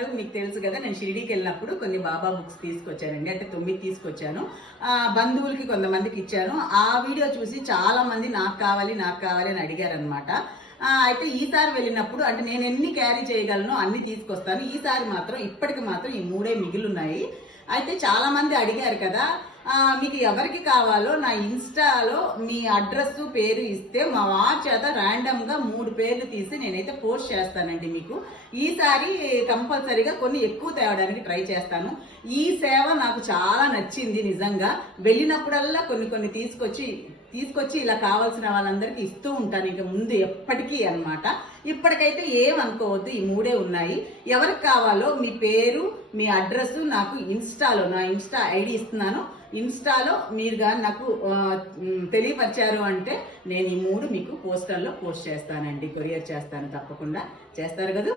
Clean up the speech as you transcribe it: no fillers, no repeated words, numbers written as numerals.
ఉన్నారు. మీకు తెలుసు కదా, నేను షిరిడీకి వెళ్ళినప్పుడు కొన్ని బాబా బుక్స్ తీసుకొచ్చానండి. అంటే 9 తీసుకొచ్చాను. బంధువులకి కొంతమందికి ఇచ్చాను. ఆ వీడియో చూసి చాలా మంది నాకు కావాలి అని అడిగారనమాట. అయితే ఈసారి వెళ్ళినప్పుడు అంటే నేను ఎన్ని క్యారీ చేయగలను అన్ని తీసుకొస్తాను. ఈసారి మాత్రం ఇప్పటికి మాత్రం ఈ 3 మిగిలిన్నాయి. అయితే చాలా మంది అడిగారు కదా, మీకు ఎవరికి కావాలో నా ఇన్స్టాలో మీ అడ్రస్ పేరు ఇస్తే మా వారి చేత ర్యాండమ్ గా 3 పేర్లు తీసి నేనైతే పోస్ట్ చేస్తానండి. మీకు ఈసారి కంపల్సరీగా కొన్ని ఎక్కువ తేవడానికి ట్రై చేస్తాను. ఈ సేవ నాకు చాలా నచ్చింది నిజంగా. వెళ్ళినప్పుడల్లా కొన్ని తీసుకొచ్చి ఇలా కావాల్సిన వాళ్ళందరికీ ఇస్తూ ఉంటాను ఇక ముందు ఎప్పటికీ అన్నమాట. ఇప్పటికైతే ఏమనుకోవద్దు, ఈ 3 ఉన్నాయి. ఎవరికి కావాలో మీ పేరు మీ అడ్రస్ నాకు నా ఇన్స్టా ఐడి ఇస్తున్నాను. ఇన్స్టాలో మీరు కానీ నాకు తెలియపరిచారు అంటే నేను ఈ 3 మీకు పోస్టర్లో పోస్ట్ చేస్తానండి. కొరియర్ చేస్తాను, తప్పకుండా చేస్తారు కదా.